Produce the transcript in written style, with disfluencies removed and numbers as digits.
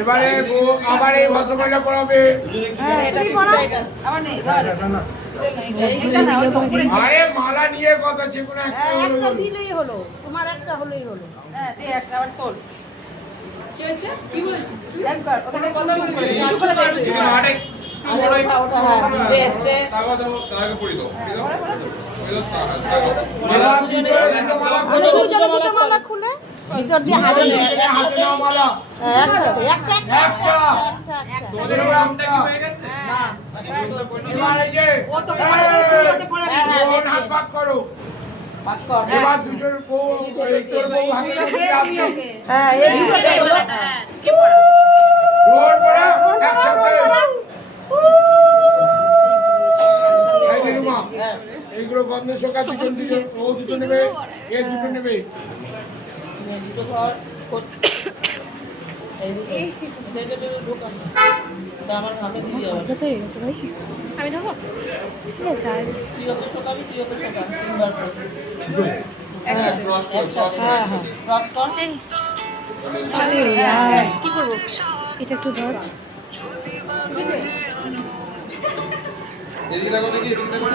এবারে আবার এই ভদ্রমহিলা পড়াবে। আরে মালা নিয়ে কথা, যে কোনো একটা দিলেই হলো, তোমার একটা হলেই হলো। হ্যাঁ, একটা আবার তোল। কি হয়েছে? কি বলছিস তুই? একবার ওখানে কথা বলে কিছু করে দাও। আরে ওটা হ্যাঁ, স্টে তাগা দাও, তাগা পড়ি দাও। দুটো মালা খুলে ভিতর দিয়ে হাতে হাতে নাও মালা। একটা তোদের নামটা কি হয়ে গেছে? এবারে যে ও তোকে পড়ে তুই ওকে পড়ে কোন হাত পাক করো। এবার দুটোর বউ, তোর বউ হাতে নিয়ে আসছে। হ্যাঁ, এই দুটো দেখো। জোর করে একসাথে। এই যে রুমা, এইগুলো গন্ধ শোকা দুজন দুজন, ও দুটো নেবে, এ দুটো নেবে। দুটো ধর আমার হাতে দিবি আবার। আমি ধরবো? ঠিক আছে। আর তুই ওকে শোকাবি, তুই ওকে শোকা তিনবার করে। ক্রস কর, একসাথে, হ্যাঁ হ্যাঁ ক্রস কর। কি করবো? এটা একটু ধর। এদিকে দেখো দেখি, এদিকে দেখো।